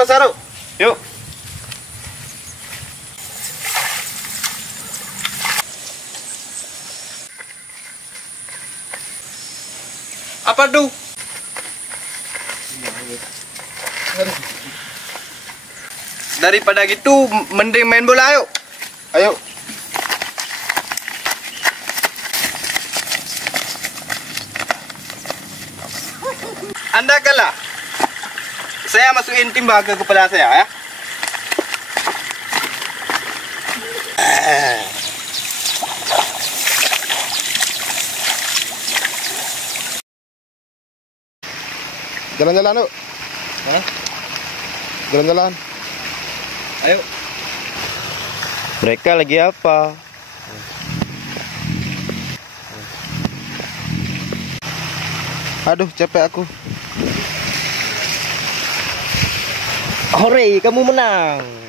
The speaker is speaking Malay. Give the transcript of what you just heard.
pasar yuk. Yuk. Apa tuh? Daripada gitu, mending main bola ayo. Ayo. Anda kalah. Saya masukin timba ke kepala saya ya. Jalan-jalan yuk. Hah? Jalan-jalan. Ayo. Mereka lagi apa? Aduh, capek aku. Hore, kamu menang.